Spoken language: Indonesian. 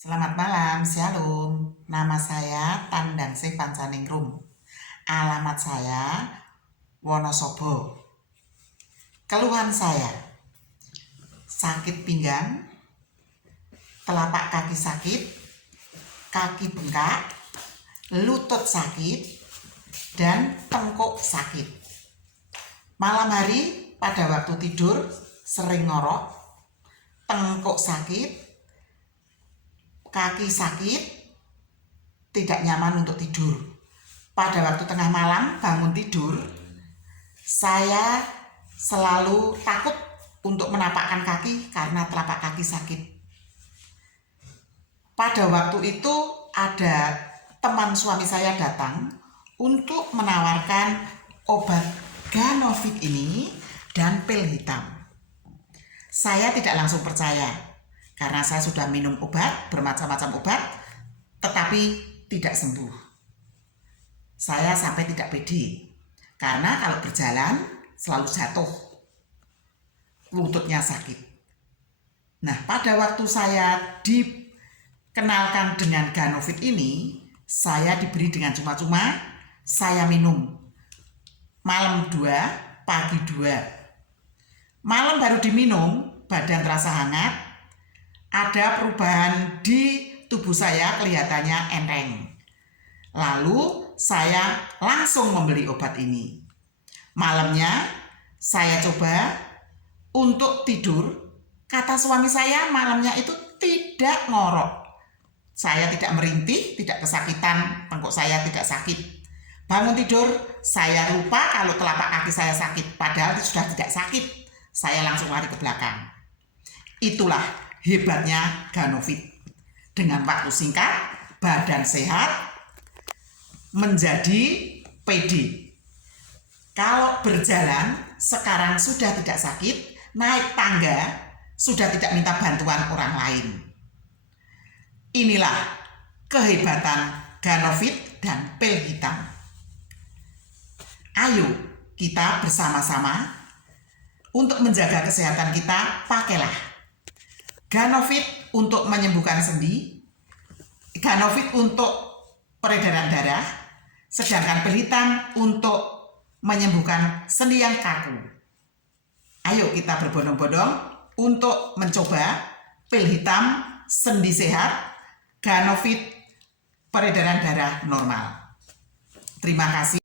Selamat malam, Shalom. Nama saya Tandangsih Pancaningrum. Alamat saya Wonosobo. Keluhan saya, sakit pinggang, telapak kaki sakit, kaki bengkak, lutut sakit, dan tengkuk sakit. Malam hari pada waktu tidur sering ngorok, tengkuk sakit, kaki sakit, tidak nyaman untuk tidur. Pada waktu tengah malam bangun tidur, saya selalu takut untuk menapakkan kaki karena telapak kaki sakit. Pada waktu itu ada teman suami saya datang untuk menawarkan obat Ganovit ini dan pil hitam. Saya tidak langsung percaya karena saya sudah minum obat, bermacam-macam obat, tetapi tidak sembuh. Saya sampai tidak pede karena kalau berjalan selalu jatuh, lututnya sakit. Nah, pada waktu saya dikenalkan dengan Ganovit ini, saya diberi dengan cuma-cuma, saya minum. Malam 2, pagi 2. Malam baru diminum, badan terasa hangat, ada perubahan di tubuh saya kelihatannya enteng. Lalu saya langsung membeli obat ini. Malamnya saya coba untuk tidur. Kata suami saya malamnya itu tidak ngorok. Saya tidak merintih, tidak kesakitan, tengkuk saya tidak sakit. Bangun tidur, saya lupa kalau telapak kaki saya sakit. Padahal itu sudah tidak sakit. Saya langsung lari ke belakang. Itulah hebatnya Ganovit. Dengan waktu singkat, badan sehat, menjadi pede. Kalau berjalan, sekarang sudah tidak sakit, naik tangga, sudah tidak minta bantuan orang lain. Inilah kehebatan Ganovit dan pil hitam. Ayo kita bersama-sama untuk menjaga kesehatan kita, pakailah Ganovit untuk menyembuhkan sendi, Ganovit untuk peredaran darah, sedangkan pil hitam untuk menyembuhkan sendi yang kaku. Ayo kita berbondong-bondong untuk mencoba pil hitam sendi sehat, Ganovit peredaran darah normal. Terima kasih.